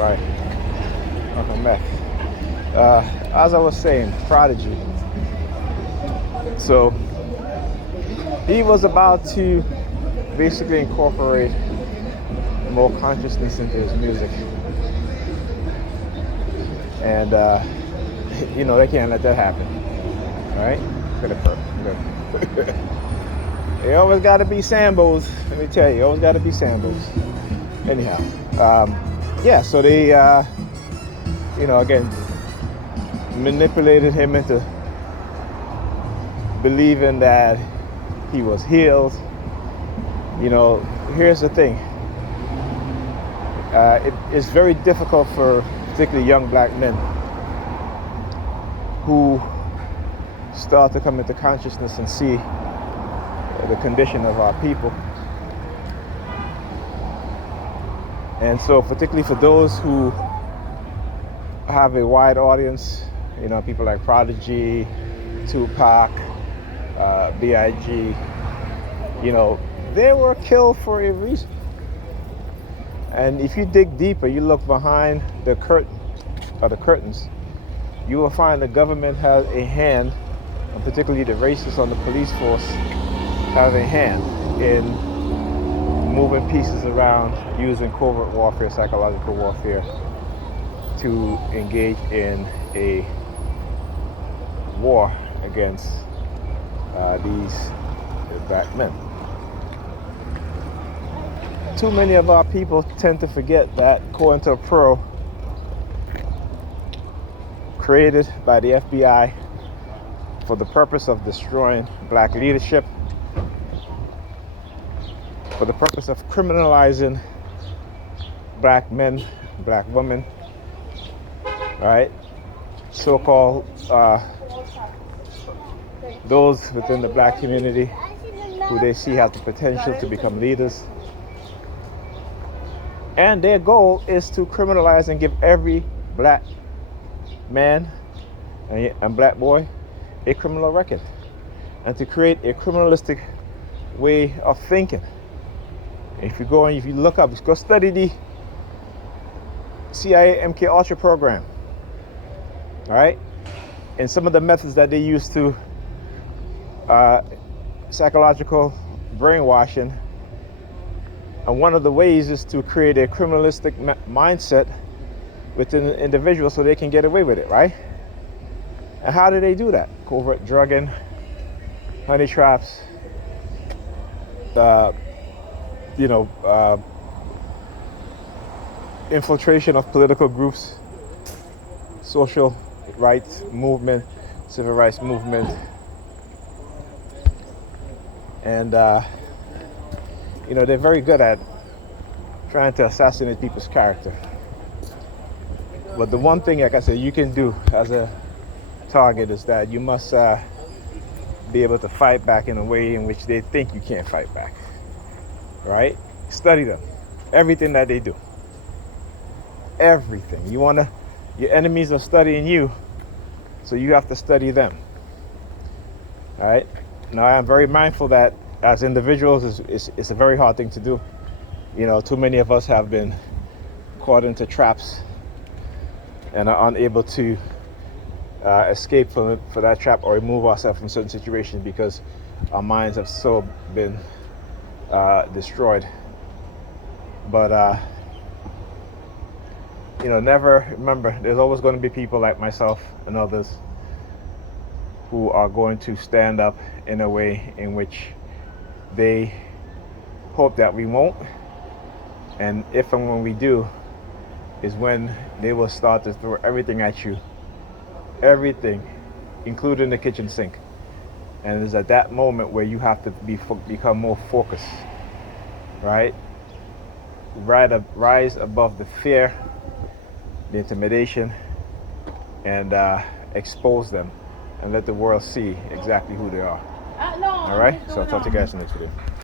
Right. Welcome back. As I was saying, Prodigy. So he was about to basically incorporate more consciousness into his music, and they can't let that happen. All right? Good. They always got to be Sambos. Let me tell you, always got to be Sambos. Anyhow, yeah. So they, again, manipulated him into believing that he was healed. Here's the thing. It's very difficult for particularly young black men who start to come into consciousness and see the condition of our people. And so particularly for those who have a wide audience, people like Prodigy, Tupac, B.I.G., they were killed for a reason. And if you dig deeper, you look behind the curtains, you will find the government has a hand, and particularly the racists on the police force have a hand in moving pieces around, using covert warfare, psychological warfare, to engage in a war against these black men. Too many of our people tend to forget that COINTELPRO, created by the FBI for the purpose of destroying black leadership, for the purpose of criminalizing black men, black women, right? So-called those within the black community who they see have the potential to become leaders. And their goal is to criminalize and give every black man and black boy a criminal record, and to create a criminalistic way of thinking. If you look up, go study the CIA MK Ultra program, all right, and some of the methods that they use to psychological brainwashing. And one of the ways is to create a criminalistic mindset within the individual so they can get away with it, right? And how do they do that? Covert drugging, honey traps, infiltration of political groups, social rights movement, civil rights movement, and they're very good at trying to assassinate people's character. But the one thing, like I said, you can do as a target is that you must be able to fight back in a way in which they think you can't fight back. Right? Study them. Everything that they do. Everything. Your enemies are studying you, so you have to study them. All right? Now, I am very mindful that as individuals, it's a very hard thing to do. Too many of us have been caught into traps and are unable to escape for that trap or remove ourselves from certain situations because our minds have so been destroyed. But remember, there's always going to be people like myself and others who are going to stand up in a way in which they hope that we won't. And if and when we do, is when they will start to throw everything at you. Everything, including the kitchen sink. And it's at that moment where you have to become more focused, right? Rise above the fear, the intimidation, and expose them and let the world see exactly who they are. All right? So I'll talk to you guys in the next video.